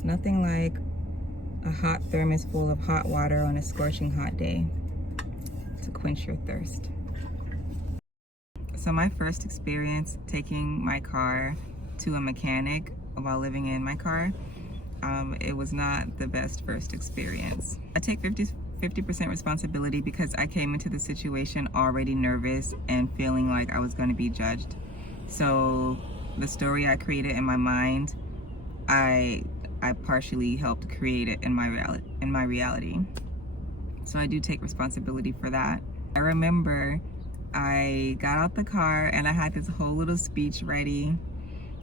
It's nothing like a hot thermos full of hot water on a scorching hot day to quench your thirst. So my first experience taking my car to a mechanic while living in my car, it was not the best first experience. I take 50% responsibility because I came into the situation already nervous and feeling like I was going to be judged. So the story I created in my mind, I partially helped create it in my reality. So I do take responsibility for that. I remember I got out the car and I had this whole little speech ready.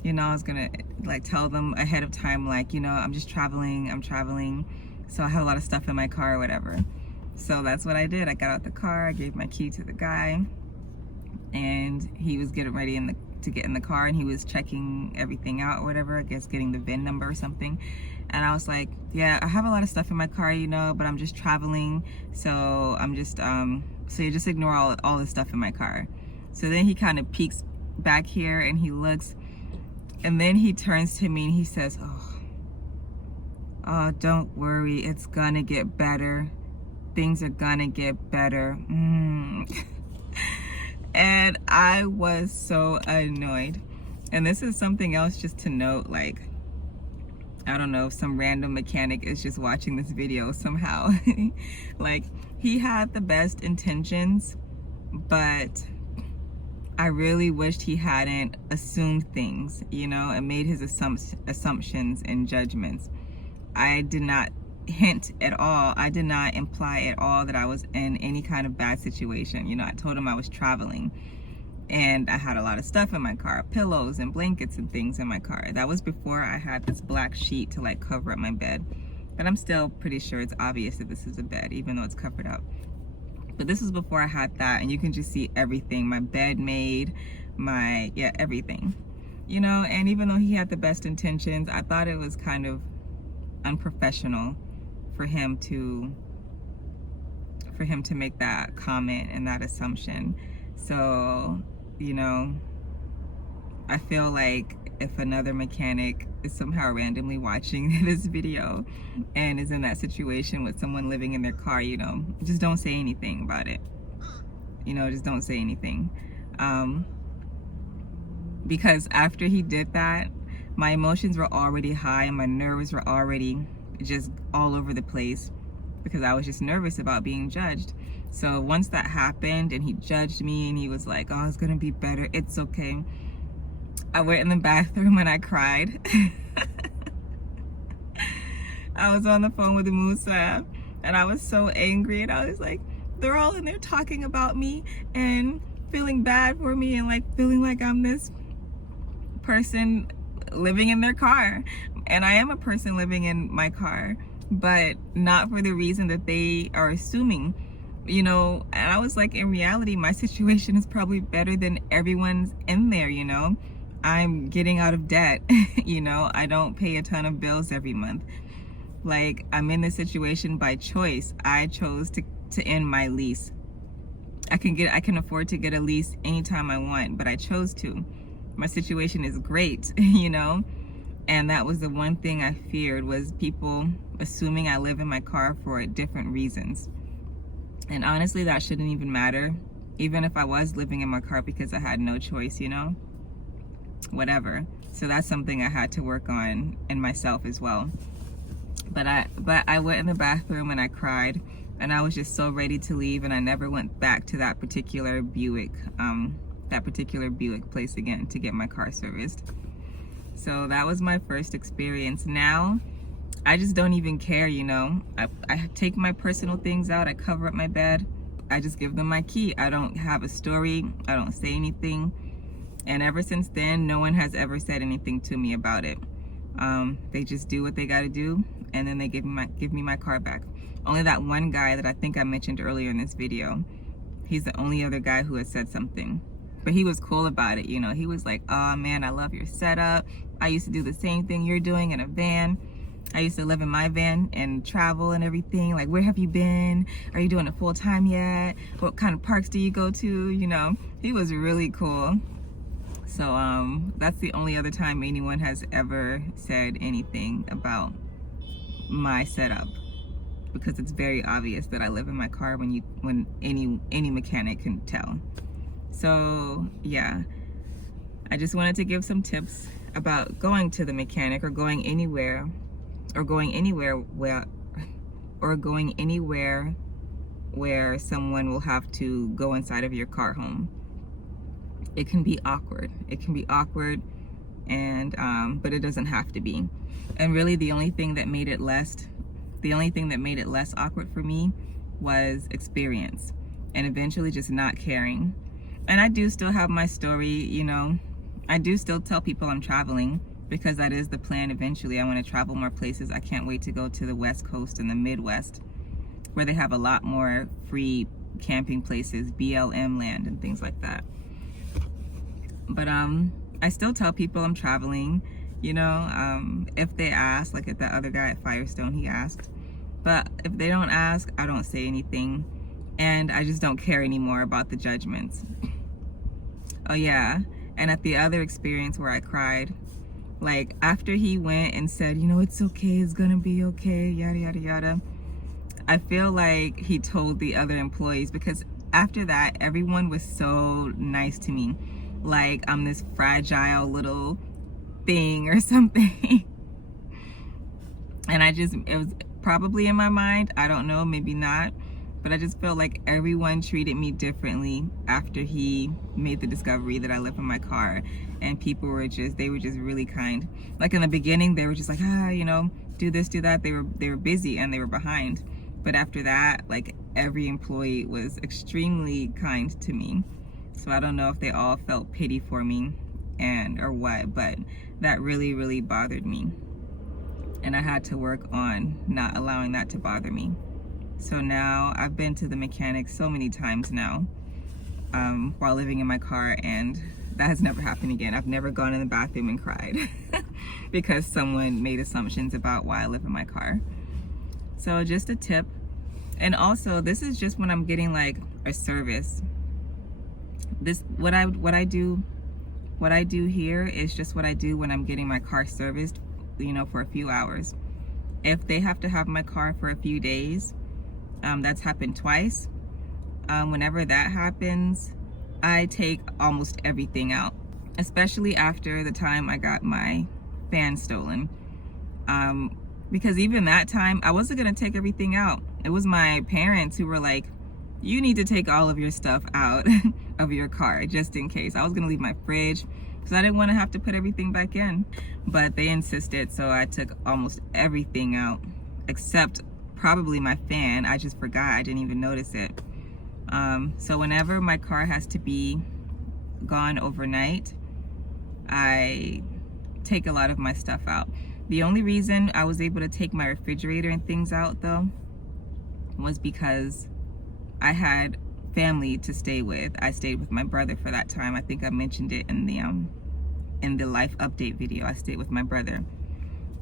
You know, I was gonna like tell them ahead of time, like, you know, I'm traveling. So I had a lot of stuff in my car or whatever. So that's what I did. I got out the car, I gave my key to the guy, and he was getting ready to get in the car, and he was checking everything out or whatever, I guess getting the VIN number or something. And I was like, yeah, I have a lot of stuff in my car, you know, but I'm just traveling. So I'm just, so you just ignore all the stuff in my car. So then he kind of peeks back here and he looks, and then he turns to me and he says, oh, don't worry, it's gonna get better. Things are gonna get better. And I was so annoyed. And this is something else just to note, like, I don't know if some random mechanic is just watching this video somehow. Like, he had the best intentions, but I really wished he hadn't assumed things, you know, and made his assumptions and judgments. I did not hint at all, I did not imply at all that I was in any kind of bad situation. You know, I told him I was traveling and I had a lot of stuff in my car, pillows and blankets and things in my car. That was before I had this black sheet to like cover up my bed. But I'm still pretty sure it's obvious that this is a bed, even though it's covered up. But this was before I had that, and you can just see everything, my bed made, everything. You know, and even though he had the best intentions, I thought it was kind of unprofessional for him to make that comment and that assumption. So, you know, I feel like if another mechanic is somehow randomly watching this video and is in that situation with someone living in their car, you know, just don't say anything about it. You know, just don't say anything. Because after he did that, my emotions were already high and my nerves were already just all over the place because I was just nervous about being judged. So once that happened and he judged me and he was like, oh, it's gonna be better, it's okay, I went in the bathroom and I cried. I was on the phone with Moosa and I was so angry, and I was like, they're all in there talking about me and feeling bad for me and like feeling like I'm this person living in their car. And I am a person living in my car, but not for the reason that they are assuming, you know. And I was like, in reality, my situation is probably better than everyone's in there, you know. I'm getting out of debt, you know. I don't pay a ton of bills every month. Like, I'm in this situation by choice. I chose to end my lease. I can afford to get a lease anytime I want, but I chose to. My situation is great, you know. And that was the one thing I feared, was people assuming I live in my car for different reasons. And honestly, that shouldn't even matter, even if I was living in my car because I had no choice, you know, whatever. So that's something I had to work on in myself as well. But I went in the bathroom and I cried, and I was just so ready to leave, and I never went back to that particular Buick place again to get my car serviced. So that was my first experience. Now I just don't even care, you know. I take my personal things out, I cover up my bed, I just give them my key. I don't have a story, I don't say anything. And ever since then, no one has ever said anything to me about it. They just do what they gotta do, and then they give me my car back. Only that one guy that I think I mentioned earlier in this video, he's the only other guy who has said something. But he was cool about it, you know. He was like, oh man, I love your setup. I used to do the same thing you're doing in a van. I used to live in my van and travel and everything. Like, where have you been? Are you doing it full time yet? What kind of parks do you go to? You know, he was really cool. So that's the only other time anyone has ever said anything about my setup, because it's very obvious that I live in my car when any mechanic can tell. So yeah, I just wanted to give some tips about going to the mechanic, or going anywhere where someone will have to go inside of your car home. It can be awkward. And but it doesn't have to be. And really the only thing that made it less awkward for me was experience, and eventually just not caring. And I do still have my story, you know. I do still tell people I'm traveling, because that is the plan eventually. I want to travel more places. I can't wait to go to the West Coast and the Midwest, where they have a lot more free camping places, BLM land and things like that. But I still tell people I'm traveling, you know, if they ask, like if the other guy at Firestone, he asked. But if they don't ask, I don't say anything, and I just don't care anymore about the judgments. Oh yeah, and at the other experience where I cried, like after he went and said, you know, it's okay, it's gonna be okay, yada yada yada, I feel like he told the other employees, because after that everyone was so nice to me, like I'm this fragile little thing or something. And it was probably in my mind, I don't know, maybe not, but I just felt like everyone treated me differently after he made the discovery that I live in my car. And people were just really kind. Like in the beginning, they were just like, you know, do this, do that. They were busy and they were behind. But after that, like every employee was extremely kind to me. So I don't know if they all felt pity for me or what, but that really, really bothered me. And I had to work on not allowing that to bother me. So now I've been to the mechanic so many times now, while living in my car, and that has never happened again. I've never gone in the bathroom and cried because someone made assumptions about why I live in my car. So just a tip. And also, this is just when I'm getting like a service. What I do here is just what I do when I'm getting my car serviced, you know, for a few hours. If they have to have my car for a few days, that's happened twice. Whenever that happens, I take almost everything out, especially after the time I got my fan stolen. Because even that time, I wasn't gonna take everything out. It was my parents who were like, you need to take all of your stuff out of your car, just in case. I was gonna leave my fridge, because I didn't want to have to put everything back in. But they insisted, so I took almost everything out, except probably my fan. I just forgot, I didn't even notice it. So whenever my car has to be gone overnight, I take a lot of my stuff out. The only reason I was able to take my refrigerator and things out though was because I had family to stay with. I stayed with my brother for that time. I think I mentioned it in the life update video. I stayed with my brother.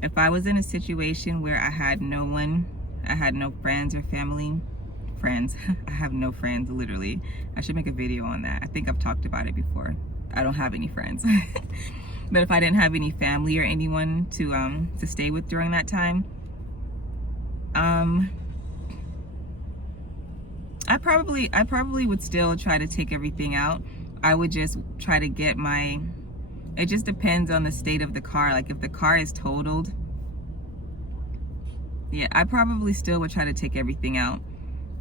If I was in a situation where I had no one, I had no friends or family, I have no friends, literally. I should make a video on that. I think I've talked about it before. I don't have any friends. But if I didn't have any family or anyone to stay with during that time, I probably would still try to take everything out. I would just try to get it just depends on the state of the car. Like if the car is totaled, yeah, I probably still would try to take everything out.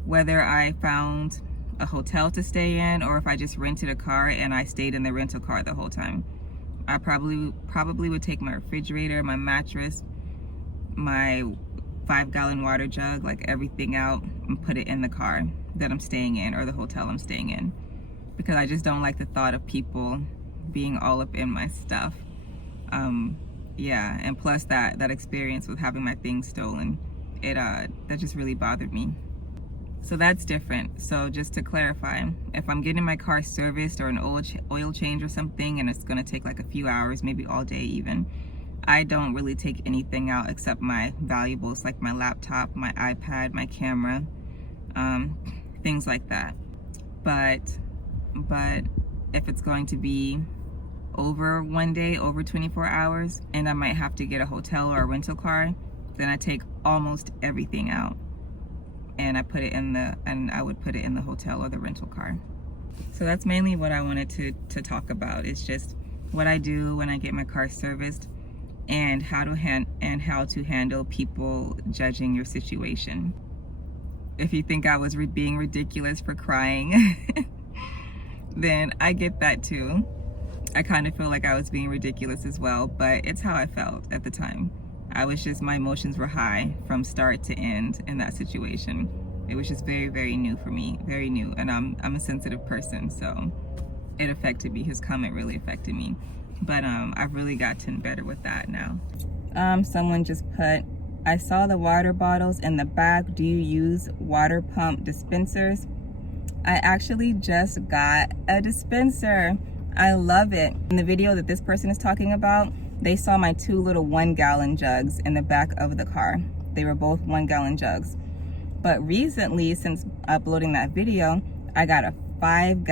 Whether I found a hotel to stay in, or if I just rented a car and I stayed in the rental car the whole time. I probably would take my refrigerator, my mattress, my 5-gallon water jug, like everything out, and put it in the car that I'm staying in, or the hotel I'm staying in, because I just don't like the thought of people being all up in my stuff. Yeah, and plus that experience with having my things stolen, that just really bothered me. So that's different. So just to clarify, if I'm getting my car serviced or an oil change or something, and it's gonna take like a few hours, maybe all day even, I don't really take anything out except my valuables, like my laptop, my iPad, my camera, things like that. But if it's going to be over one day, over 24 hours, and I might have to get a hotel or a rental car, then I take almost everything out and I would put it in the hotel or the rental car. So that's mainly what I wanted to talk about. It's just what I do when I get my car serviced, and how to handle people judging your situation. If you think I was being ridiculous for crying, then I get that too. I kind of feel like I was being ridiculous as well, but it's how I felt at the time. My emotions were high from start to end in that situation. It was just very, very new for me, very new. And I'm a sensitive person, so it affected me. His comment really affected me. But I've really gotten better with that now. Someone just put, I saw the water bottles in the back. Do you use water pump dispensers? I actually just got a dispenser. I love it. In the video that this person is talking about, they saw my 2 little 1-gallon jugs in the back of the car. They were both 1-gallon jugs. But recently, since uploading that video, I got a big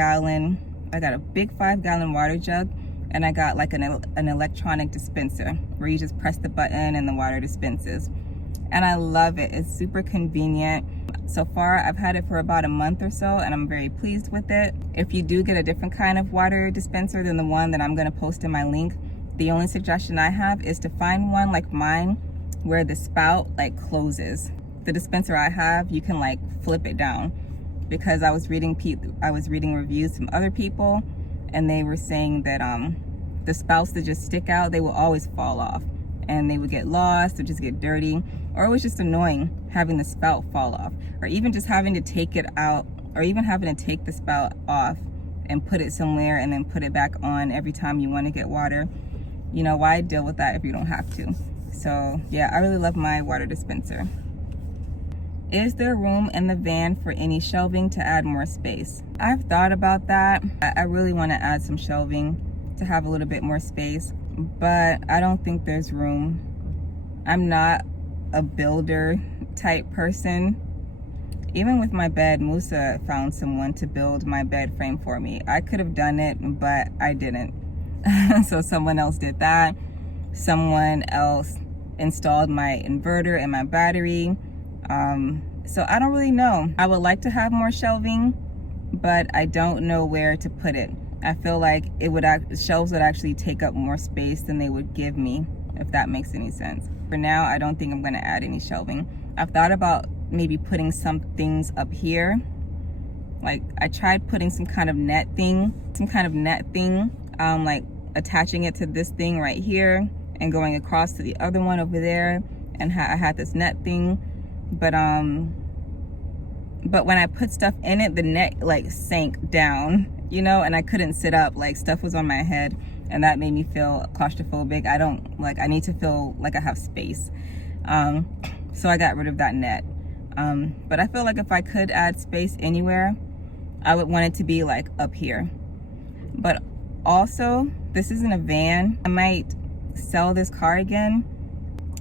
5-gallon water jug, and I got like an electronic dispenser where you just press the button and the water dispenses. And I love it. It's super convenient. So far, I've had it for about a month or so, and I'm very pleased with it. If you do get a different kind of water dispenser than the one that I'm gonna post in my link, the only suggestion I have is to find one like mine where the spout like closes. The dispenser I have, you can like flip it down, because I was reading reviews from other people, and they were saying that the spouts that just stick out, they will always fall off, and they would get lost or just get dirty, or it was just annoying having the spout fall off, or even just having to take it out, or even having to take the spout off and put it somewhere and then put it back on every time you want to get water. You know, why deal with that if you don't have to? So yeah, I really love my water dispenser. Is there room in the van for any shelving to add more space? I've thought about that. I really want to add some shelving to have a little bit more space, but I don't think there's room. I'm not a builder type person. Even with my bed, Moosa found someone to build my bed frame for me. I could have done it, but I didn't. So someone else did that. Someone else installed my inverter and my battery. So I don't really know. I would like to have more shelving, but I don't know where to put it. I feel like shelves would actually take up more space than they would give me, if that makes any sense. For now, I don't think I'm gonna add any shelving. I've thought about maybe putting some things up here. Like I tried putting some kind of net thing, like attaching it to this thing right here and going across to the other one over there, and I had this net thing. But when I put stuff in it, the net like sank down, you know, and I couldn't sit up, like stuff was on my head, and that made me feel claustrophobic. I need to feel like I have space. So I got rid of that net. But I feel like if I could add space anywhere, I would want it to be like up here. But also, this isn't a van. I might sell this car again,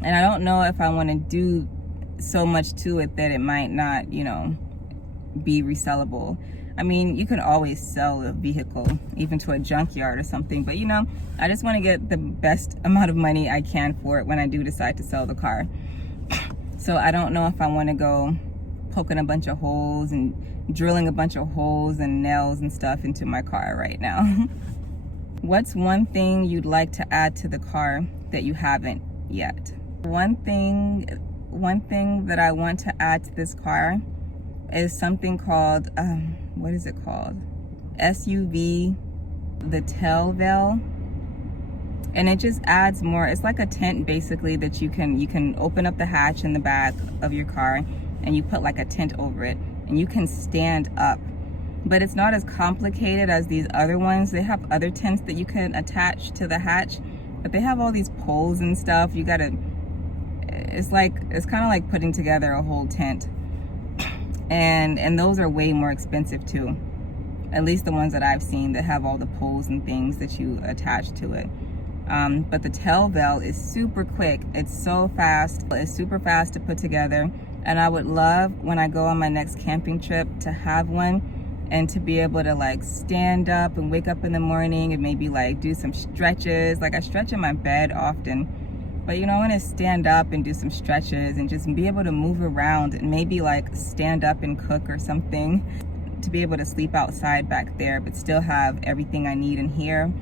and I don't know if I want to do so much to it that it might not, you know, be resellable. I mean, you can always sell a vehicle even to a junkyard or something, but you know, I just want to get the best amount of money I can for it when I do decide to sell the car. So I don't know if I want to go poking a bunch of holes and drilling a bunch of holes and nails and stuff into my car right now. What's one thing you'd like to add to the car that you haven't yet? One thing that I want to add to this car is something called, what is it called? SUV, the tail veil. And it just adds more. It's like a tent basically that you can open up the hatch in the back of your car, and you put like a tent over it, and you can stand up. But it's not as complicated as these other ones. They have other tents that you can attach to the hatch, but they have all these poles and stuff. It's kind of like putting together a whole tent. And those are way more expensive too. At least the ones that I've seen that have all the poles and things that you attach to it. But the tail veil is super quick. It's so fast. It's super fast to put together. And I would love, when I go on my next camping trip, to have one and to be able to like stand up and wake up in the morning and maybe like do some stretches. Like I stretch in my bed often. But you know, I want to stand up and do some stretches and just be able to move around and maybe like stand up and cook or something, to be able to sleep outside back there but still have everything I need in here.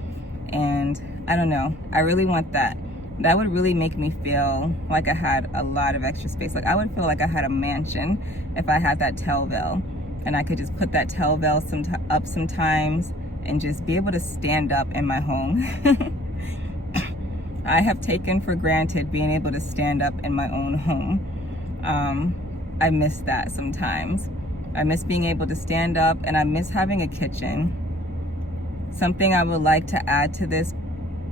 And I don't know, I really want that. That would really make me feel like I had a lot of extra space. Like I would feel like I had a mansion if I had that Telvale, and I could just put that Telvale up sometimes and just be able to stand up in my home. I have taken for granted being able to stand up in my own home. I miss that sometimes. I miss being able to stand up, and I miss having a kitchen. Something I would like to add to this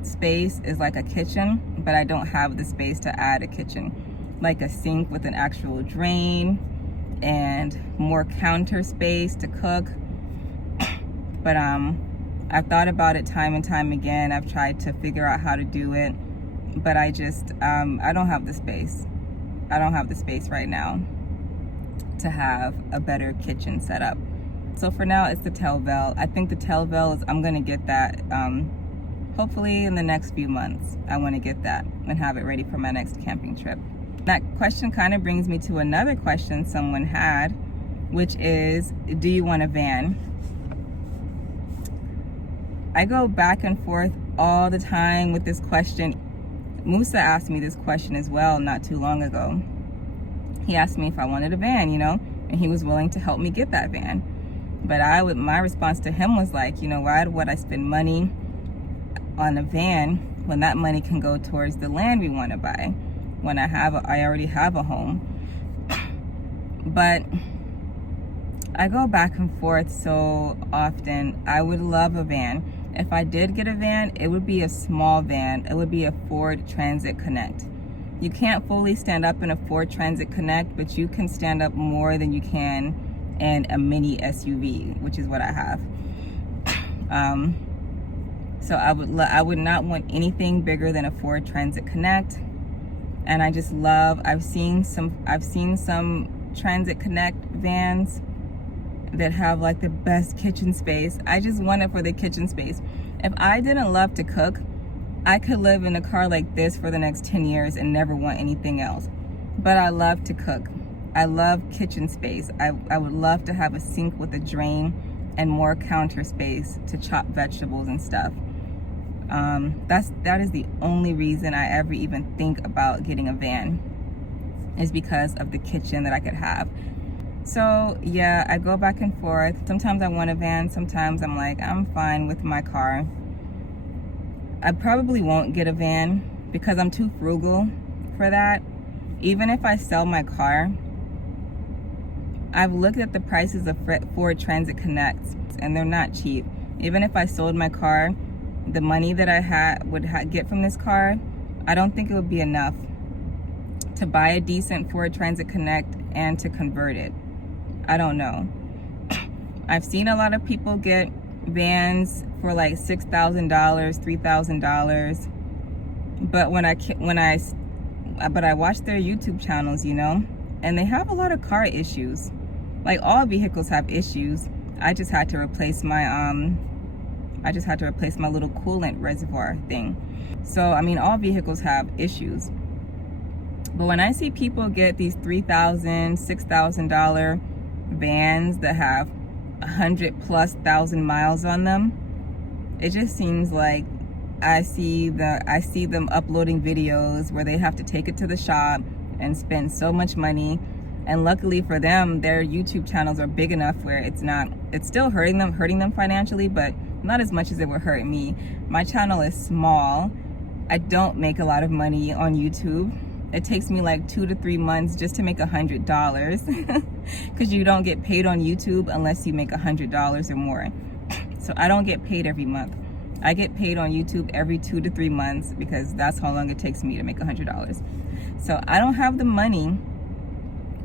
space is like a kitchen, but I don't have the space to add a kitchen. Like a sink with an actual drain and more counter space to cook. But I've thought about it time and time again. I've tried to figure out how to do it, but I just, I don't have the space. I don't have the space right now to have a better kitchen set up. So for now, it's the Telvale. I think the Telvale is, I'm gonna get that, hopefully in the next few months. I wanna get that and have it ready for my next camping trip. That question kind of brings me to another question someone had, which is, do you want a van? I go back and forth all the time with this question. Moosa asked me this question as well not too long ago. He asked me if I wanted a van, you know, and he was willing to help me get that van. But my response to him was like, you know, why would I spend money on a van when that money can go towards the land we want to buy, when I already have a home? But I go back and forth so often. I would love a van. If I did get a van, it would be a small van. It would be a Ford Transit Connect. You can't fully stand up in a Ford Transit Connect, but you can stand up more than you can in a mini SUV, which is what I have. So I would not want anything bigger than a Ford Transit Connect. And I just love, I've seen some Transit Connect vans that have like the best kitchen space. I just want it for the kitchen space. If I didn't love to cook, I could live in a car like this for the next 10 years and never want anything else. But I love to cook. I love kitchen space. I would love to have a sink with a drain and more counter space to chop vegetables and stuff. That is the only reason I ever even think about getting a van, is because of the kitchen that I could have. So yeah, I go back and forth. Sometimes I want a van, sometimes I'm like, I'm fine with my car. I probably won't get a van because I'm too frugal for that. Even if I sell my car, I've looked at the prices of Ford Transit Connects and they're not cheap. Even if I sold my car, the money that I would get from this car, I don't think it would be enough to buy a decent Ford Transit Connect and to convert it. I don't know. I've seen a lot of people get vans for like $6,000, $3,000. But but I watch their YouTube channels, you know, and they have a lot of car issues. Like all vehicles have issues. I just had to replace my little coolant reservoir thing. So I mean, all vehicles have issues. But when I see people get these $3,000, $6,000 vans that have 100,000+ miles on them, it just seems like I see them uploading videos where they have to take it to the shop and spend so much money. And luckily for them, their YouTube channels are big enough where it's still hurting them financially, but not as much as it would hurt me. My channel is small. I don't make a lot of money on YouTube. It takes me like 2 to 3 months just to make $100 because you don't get paid on YouTube unless you make $100 or more. So I don't get paid every month. I get paid on YouTube every 2 to 3 months because that's how long it takes me to make $100. So I don't have the money.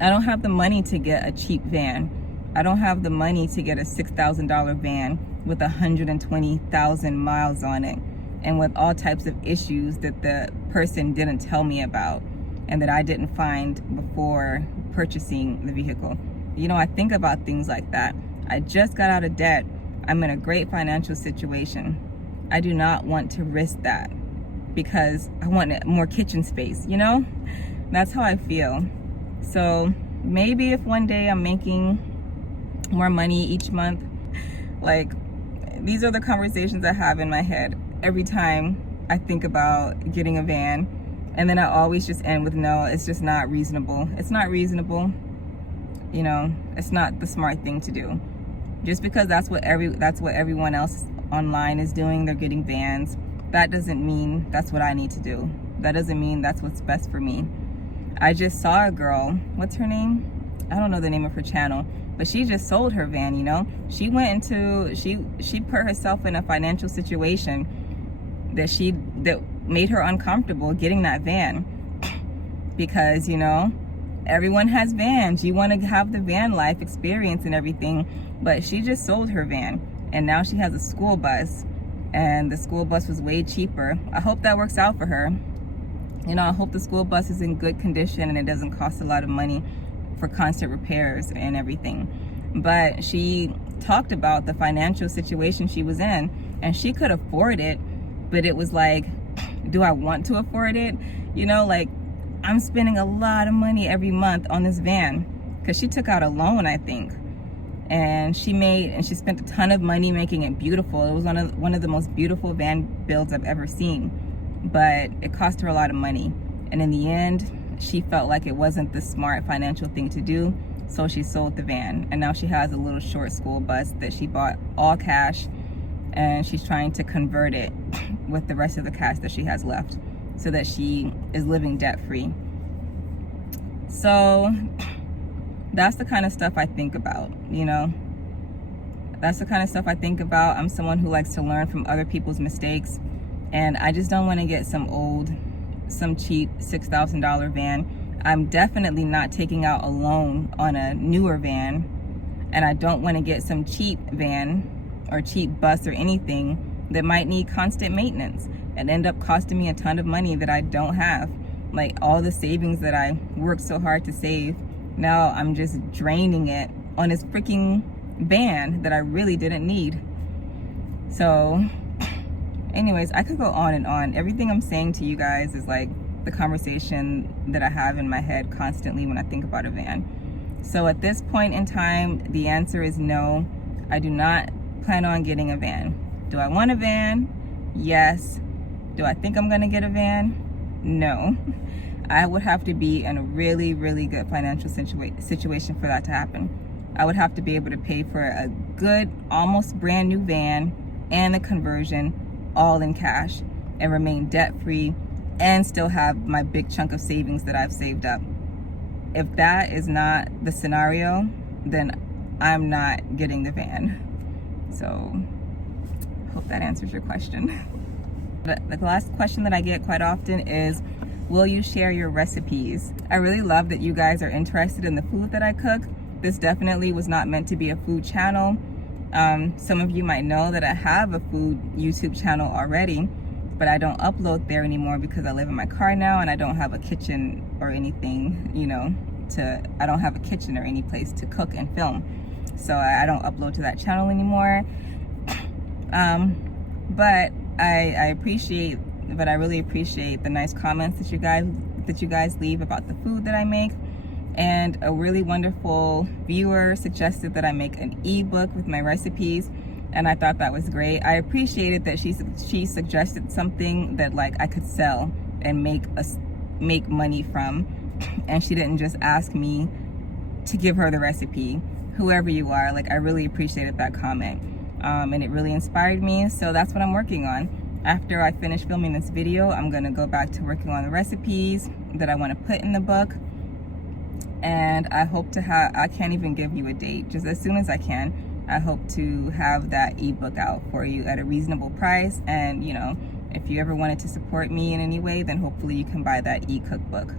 I don't have the money to get a cheap van. I don't have the money to get a $6,000 van with 120,000 miles on it and with all types of issues that the person didn't tell me about and that I didn't find before purchasing the vehicle. You know, I think about things like that. I just got out of debt. I'm in a great financial situation. I do not want to risk that. because I want more kitchen space, you know? That's how I feel. So maybe if one day I'm making more money each month, like, these are the conversations I have in my head every time I think about getting a van. And then I always just end with, no, it's just not reasonable. It's not reasonable. You know, it's not the smart thing to do. Just because that's what everyone else online is doing, they're getting vans, that doesn't mean that's what I need to do. That doesn't mean that's what's best for me. I just saw a girl, what's her name? I don't know the name of her channel, but she just sold her van, you know? She went into, she put herself in a financial situation that made her uncomfortable getting that van. Because, you know, everyone has vans. You want to have the van life experience and everything, but she just sold her van and now she has a school bus, and the school bus was way cheaper. I hope that works out for her. You know, I hope the school bus is in good condition and it doesn't cost a lot of money for constant repairs and everything. But she talked about the financial situation she was in, and she could afford it, but it was like, do I want to afford it? You know, like, I'm spending a lot of money every month on this van, because she took out a loan, I think, and she spent a ton of money making it beautiful. It was one of the most beautiful van builds I've ever seen, but it cost her a lot of money. And in the end, she felt like it wasn't the smart financial thing to do, so she sold the van. And now she has a little short school bus that she bought all cash, and she's trying to convert it with the rest of the cash that she has left, so that she is living debt-free. So that's the kind of stuff I think about, you know? That's the kind of stuff I think about. I'm someone who likes to learn from other people's mistakes, and I just don't want to get some cheap $6,000 van. I'm definitely not taking out a loan on a newer van, and I don't want to get some cheap van or cheap bus or anything that might need constant maintenance and end up costing me a ton of money that I don't have. Like, all the savings that I worked so hard to save, now I'm just draining it on this freaking van that I really didn't need. So anyways, I could go on and on. Everything I'm saying to you guys is like the conversation that I have in my head constantly when I think about a van. So at this point in time, the answer is no. I do not plan on getting a van. Do I want a van? Yes. Do I think I'm gonna get a van? No. I would have to be in a really, really good financial situation for that to happen. I would have to be able to pay for a good, almost brand new van and the conversion all in cash, and remain debt-free, and still have my big chunk of savings that I've saved up. If that is not the scenario, then I'm not getting the van. So hope that answers your question. The last question that I get quite often is, will you share your recipes? I really love that you guys are interested in the food that I cook. This definitely was not meant to be a food channel. Some of you might know that I have a food YouTube channel already, but I don't upload there anymore because I live in my car now and I don't have a kitchen or anything, you know, I don't have a kitchen or any place to cook and film. So I don't upload to that channel anymore. But I really appreciate the nice comments that you guys leave about the food that I make. And a really wonderful viewer suggested that I make an ebook with my recipes, and I thought that was great. I appreciated that she suggested something that like I could sell and make money from, and she didn't just ask me to give her the recipe. Whoever you are, like, I really appreciated that comment, and it really inspired me. So that's what I'm working on. After I finish filming this video, I'm gonna go back to working on the recipes that I want to put in the book. And I hope to I can't even give you a date, just as soon as I can, I hope to have that ebook out for you at a reasonable price. And, you know, if you ever wanted to support me in any way, then hopefully you can buy that e-cookbook.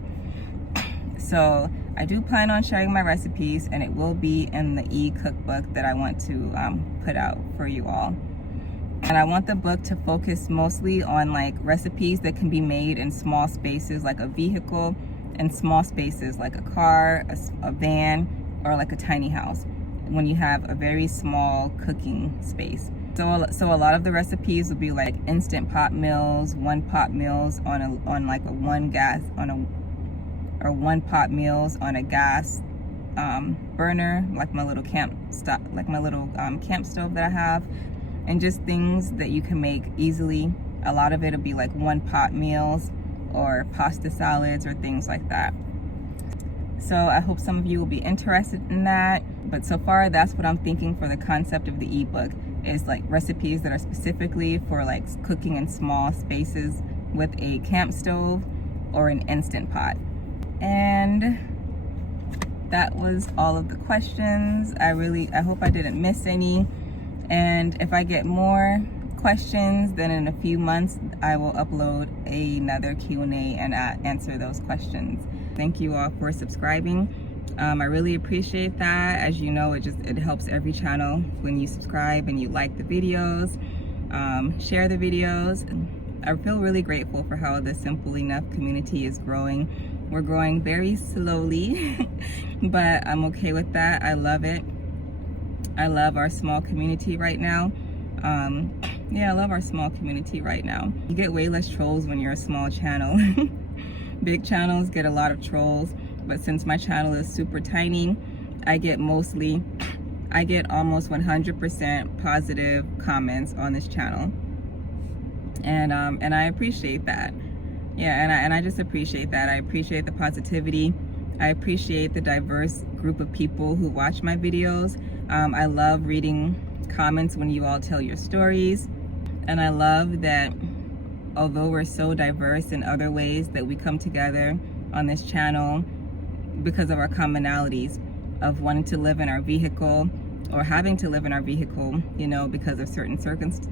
So I do plan on sharing my recipes, and it will be in the e-cookbook that I want to put out for you all. And I want the book to focus mostly on like recipes that can be made in small spaces, like a vehicle, and small spaces like a car, a van, or like a tiny house, when you have a very small cooking space. So a lot of the recipes will be like instant pot meals, one pot meals on like a one pot meals on a gas burner, like my little camp stove that I have, and just things that you can make easily. A lot of it will be like one pot meals or pasta salads or things like that. So I hope some of you will be interested in that. But so far, that's what I'm thinking for the concept of the ebook, is like recipes that are specifically for like cooking in small spaces with a camp stove or an instant pot. And that was all of the questions. I hope I didn't miss any. And if I get more questions, then in a few months I will upload another Q&A and answer those questions. Thank you all for subscribing. I really appreciate that. As you know, it helps every channel when you subscribe and you like the videos, share the videos. I feel really grateful for how the Simple Enough community is growing. We're growing very slowly, but I'm okay with that. I love it. I love our small community right now. Yeah, I love our small community right now. You get way less trolls when you're a small channel. Big channels get a lot of trolls, but since my channel is super tiny, I get almost 100% positive comments on this channel, and I appreciate that. Yeah, and I just appreciate that. I appreciate the positivity. I appreciate the diverse group of people who watch my videos. I love reading comments when you all tell your stories, and I love that although we're so diverse in other ways, that we come together on this channel because of our commonalities of wanting to live in our vehicle or having to live in our vehicle, you know, because of certain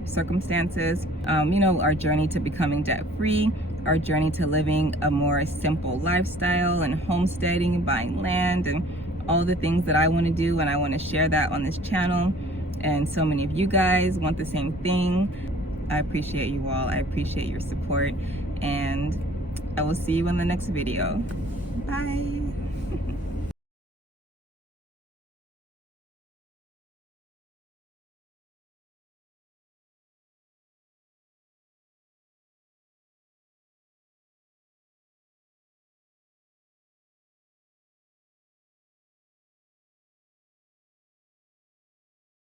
circumstances. You know, our journey to becoming debt-free, our journey to living a more simple lifestyle and homesteading and buying land and all the things that I want to do, and I want to share that on this channel. And so many of you guys want the same thing. I appreciate you all. I appreciate your support, and I will see you in the next video. Bye.